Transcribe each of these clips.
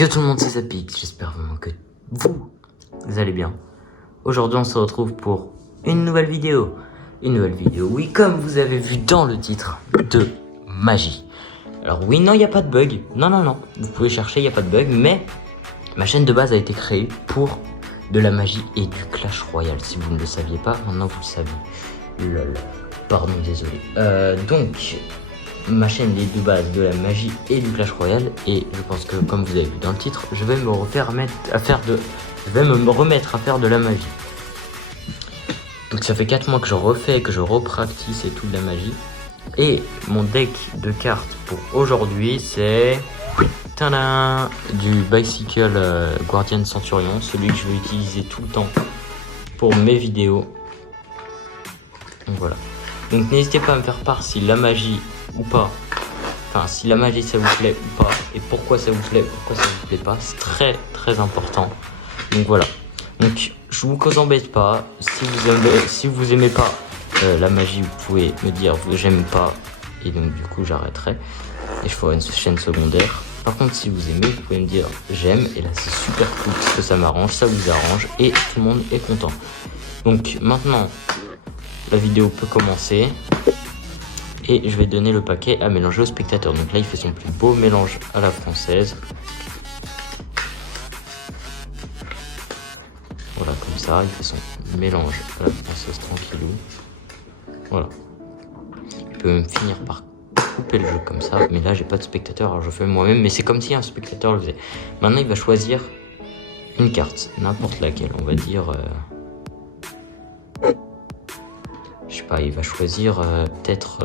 Yo tout le monde, c'est Zapix, j'espère vraiment que vous allez bien. Aujourd'hui on se retrouve pour une nouvelle vidéo. Oui, comme vous avez vu dans le titre, de magie. Alors oui, non, il n'y a pas de bug. Non, vous pouvez chercher, il n'y a pas de bug, mais ma chaîne de base a été créée pour de la magie et du Clash Royale. Si vous ne le saviez pas, maintenant vous le savez. Lol, pardon, désolé. Donc... ma chaîne est de base de la magie et du Clash Royale, et je pense que comme vous avez vu dans le titre, je vais me remettre à faire de la magie. Donc ça fait 4 mois que je refais, que je repractice et tout de la magie. Et mon deck de cartes pour aujourd'hui c'est du Bicycle Guardian Centurion, celui que je vais utiliser tout le temps pour mes vidéos. Donc voilà. Donc n'hésitez pas à me faire part si la magie ou pas, enfin si la magie ça vous plaît ou pas, et pourquoi ça vous plaît, pourquoi ça vous plaît pas, c'est très important. Donc voilà, donc je vous embête pas, si vous aimez pas la magie, vous pouvez me dire j'aime pas, et donc du coup j'arrêterai et je ferai une chaîne secondaire. Par contre si vous aimez, vous pouvez me dire j'aime, et là c'est super cool parce que ça m'arrange, ça vous arrange et tout le monde est content. Donc maintenant la vidéo peut commencer. Et je vais donner le paquet à mélanger au spectateur. Donc là, il fait son plus beau mélange à la française. Voilà, comme ça, il fait son mélange à la française tranquillou. Voilà. Il peut même finir par couper le jeu comme ça. Mais là, j'ai pas de spectateur, alors je fais moi-même. Mais c'est comme si un spectateur le faisait. Maintenant, il va choisir une carte, n'importe laquelle. On va dire... je sais pas, il va choisir peut-être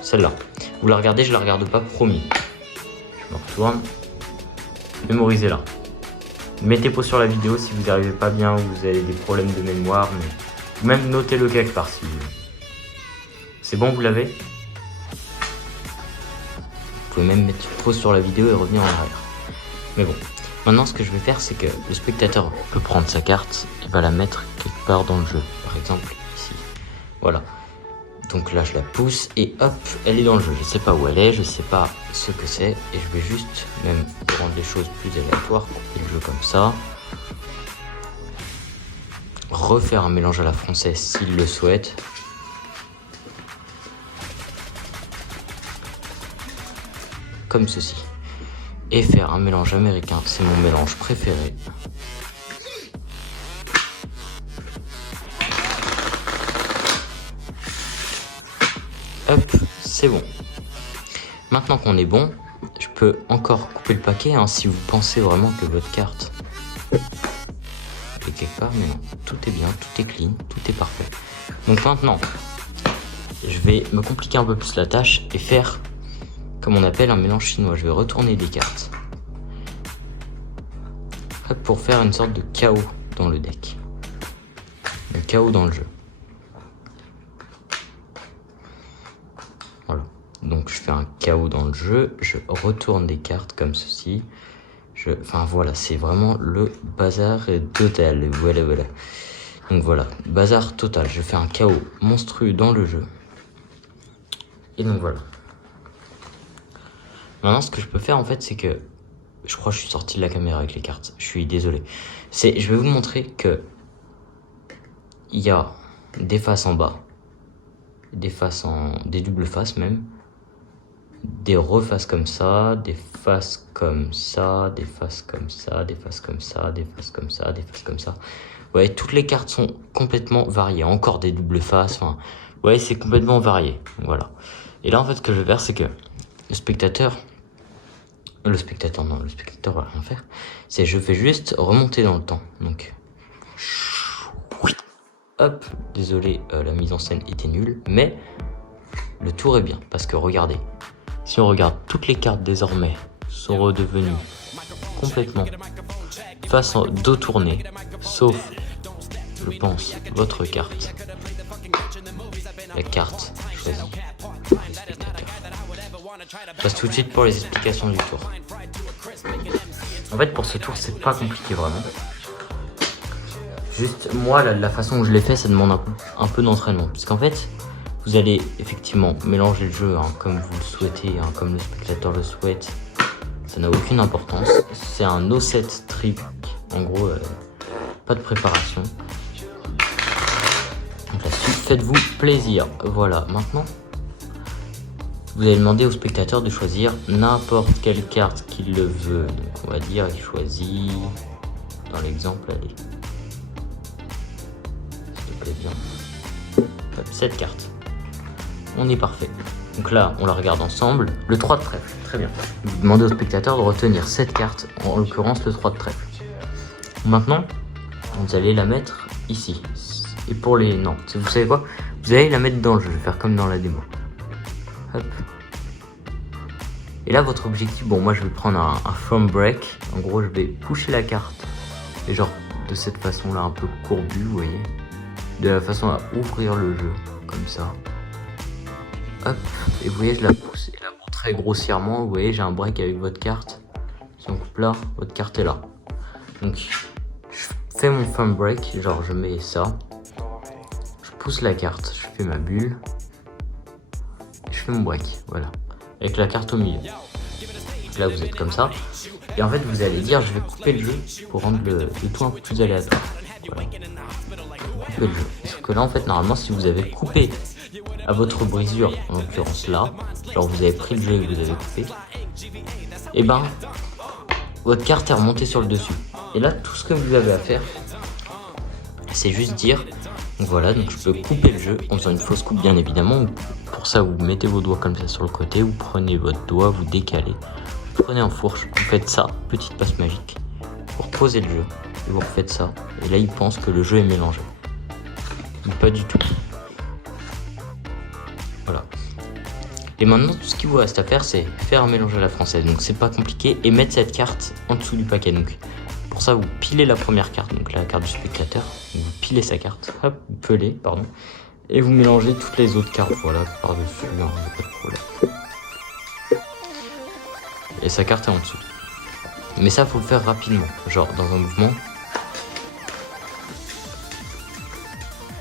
celle-là. Vous la regardez, je la regarde pas, promis. Je me retourne. Mémorisez-la. Mettez pause sur la vidéo si vous n'y arrivez pas bien ou vous avez des problèmes de mémoire. Mais... même notez-le quelque part si vous voulez. C'est bon, vous l'avez? Vous pouvez même mettre pause sur la vidéo et revenir en arrière. Mais bon. Maintenant, ce que je vais faire, c'est que le spectateur peut prendre sa carte et va la mettre quelque part dans le jeu. Par exemple, ici. Voilà. Donc là, je la pousse et hop, elle est dans le jeu. Je sais pas où elle est, je sais pas ce que c'est. Et je vais juste, même pour rendre les choses plus aléatoires, couper le jeu comme ça. Refaire un mélange à la française s'il le souhaite. Comme ceci. Et faire un mélange américain, c'est mon mélange préféré. Hop, c'est bon. Maintenant qu'on est bon, je peux encore couper le paquet hein, si vous pensez vraiment que votre carte est quelque part, mais non, tout est bien, tout est clean, tout est parfait. Donc maintenant, je vais me compliquer un peu plus la tâche et faire comme on appelle un mélange chinois. Je vais retourner les cartes pour faire une sorte de chaos dans le deck. Un chaos dans le jeu. Voilà. Donc je fais un chaos dans le jeu. Je retourne des cartes comme ceci. Enfin voilà, c'est vraiment le bazar total. Voilà. Donc voilà, bazar total. Je fais un chaos monstrueux dans le jeu. Et donc voilà. Maintenant, ce que je peux faire en fait, c'est que je crois que je suis sorti de la caméra avec les cartes. Je suis désolé. Je vais vous montrer que il y a des faces en bas, des doubles faces même, des refaces comme ça, des faces comme ça, des faces comme ça, des faces comme ça, des faces comme ça, des faces comme ça. Ouais, toutes les cartes sont complètement variées. Encore des doubles faces. Enfin, ouais, c'est complètement varié. Voilà. Et là, en fait, ce que je vais faire, c'est que le spectateur va rien faire. C'est je fais juste remonter dans le temps. Donc, hop, désolé, la mise en scène était nulle, mais le tour est bien parce que regardez, si on regarde, toutes les cartes désormais sont redevenues complètement face en dos tourné, sauf, je pense, votre carte, la carte choisie. Je passe tout de suite pour les explications du tour. En fait, pour ce tour, c'est pas compliqué vraiment. Juste, moi, la façon où je l'ai fait, ça demande un peu d'entraînement. Puisqu'en fait, vous allez effectivement mélanger le jeu hein, comme vous le souhaitez, hein, comme le spectateur le souhaite. ça n'a aucune importance. C'est un offset trick, en gros, pas de préparation. Donc là-dessus, faites-vous plaisir. Voilà, maintenant, vous allez demander au spectateur de choisir n'importe quelle carte qu'il le veut. Donc on va dire, il choisit, dans l'exemple, allez, s'il te plaît bien, hop, cette carte. On est parfait. Donc là, on la regarde ensemble. Le 3 de trèfle, très bien. Vous demandez au spectateur de retenir cette carte, en l'occurrence le 3 de trèfle. Maintenant, vous allez la mettre ici. Et pour les... Non, vous savez quoi? Vous allez la mettre dans le jeu, je vais faire comme dans la démo. Hop. Et là, votre objectif, bon, moi je vais prendre un from break. En gros, je vais pusher la carte. Et genre, de cette façon-là, un peu courbue, vous voyez. De la façon à ouvrir le jeu, comme ça. Hop, et vous voyez, je la pousse. Et là, pour très grossièrement, vous voyez, j'ai un break avec votre carte. Si on coupe là, votre carte est là. Donc, je fais mon from break, genre je mets ça. Je pousse la carte, je fais ma bulle. Et je fais mon break, voilà. Avec la carte au milieu. Donc là, vous êtes comme ça. Et en fait, vous allez dire, je vais couper le jeu pour rendre le tout un peu plus aléatoire. Voilà. Couper le jeu. Sauf que là, en fait, normalement, si vous avez coupé à votre brisure, en l'occurrence là, genre vous avez pris le jeu et vous avez coupé, et ben, votre carte est remontée sur le dessus. Et là, tout ce que vous avez à faire, c'est juste dire, donc voilà, donc je peux couper le jeu en faisant une fausse coupe, bien évidemment. Pour ça, vous mettez vos doigts comme ça sur le côté, vous prenez votre doigt, vous décalez, vous prenez en fourche, vous faites ça, petite passe magique, vous reposez le jeu, et vous refaites ça, et là, il pense que le jeu est mélangé. Mais pas du tout. Voilà. Et maintenant, tout ce qu'il vous reste à faire, c'est faire un mélange à la française. Donc, c'est pas compliqué. Et mettre cette carte en dessous du paquet. Donc, pour ça, vous pilez la première carte, donc la carte du spectateur. Donc, vous pilez sa carte. Hop, vous pelez, pardon. Et vous mélangez toutes les autres cartes. Voilà, par-dessus, hein, pas de problème. Et sa carte est en dessous. Mais ça, faut le faire rapidement. Genre, dans un mouvement.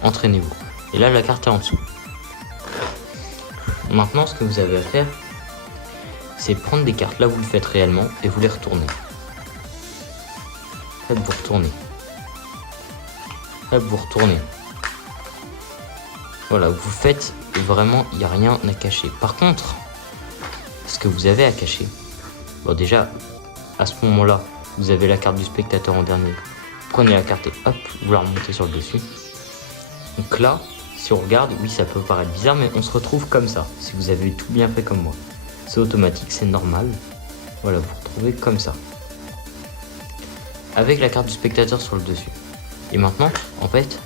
Entraînez-vous. Et là, la carte est en dessous. Maintenant, ce que vous avez à faire, c'est prendre des cartes. Là, vous le faites réellement et vous les retournez. Hop, vous retournez. Hop, vous retournez. Voilà, vous faites vraiment, il n'y a rien à cacher. Par contre, ce que vous avez à cacher, bon déjà, à ce moment-là, vous avez la carte du spectateur en dernier. Prenez la carte et hop, vous la remontez sur le dessus. Donc là, si on regarde, oui, ça peut paraître bizarre, mais on se retrouve comme ça. Si vous avez tout bien fait comme moi. C'est automatique, c'est normal. Voilà, vous vous retrouvez comme ça. Avec la carte du spectateur sur le dessus. Et maintenant, en fait,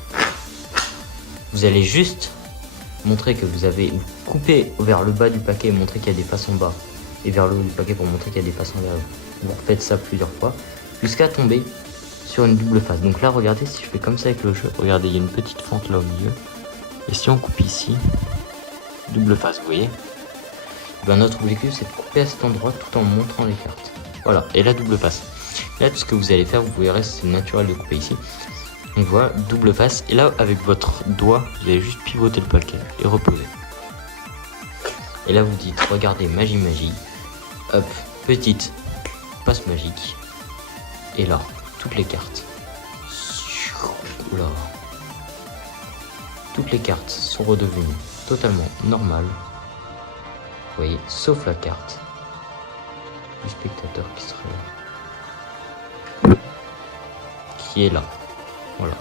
vous allez juste montrer que vous avez coupé vers le bas du paquet et montrer qu'il y a des passes en bas. Et vers le haut du paquet pour montrer qu'il y a des passes en vers le haut. Vous refaites ça plusieurs fois. Jusqu'à tomber sur une double face. Donc là, regardez, si je fais comme ça avec le jeu, regardez, il y a une petite fente là au milieu. Et si on coupe ici, double face, vous voyez, ben notre objectif c'est de couper à cet endroit tout en montrant les cartes. Voilà, et là double face. Là tout ce que vous allez faire, vous verrez, c'est naturel de couper ici. Donc voilà, double face. Et là avec votre doigt, vous allez juste pivoter le paquet et reposer. Et là vous dites, regardez, magie, hop, petite passe magique. Et là, toutes les cartes. Oula. Toutes les cartes sont redevenues totalement normales. Vous voyez, sauf la carte du spectateur qui serait là. Qui est là. Voilà.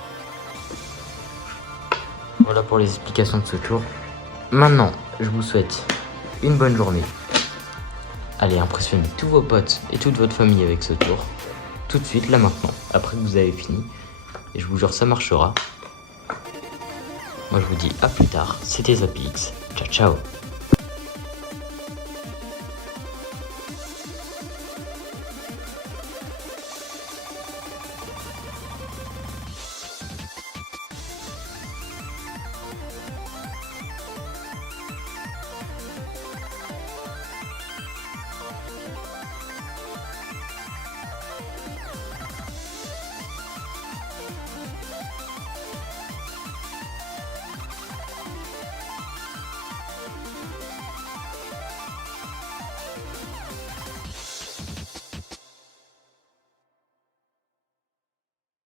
Voilà pour les explications de ce tour. Maintenant, je vous souhaite une bonne journée. Allez impressionner tous vos potes et toute votre famille avec ce tour. Tout de suite, là maintenant, après que vous avez fini. Et je vous jure, ça marchera. Moi je vous dis à plus tard, c'était ZappyX, ciao ciao.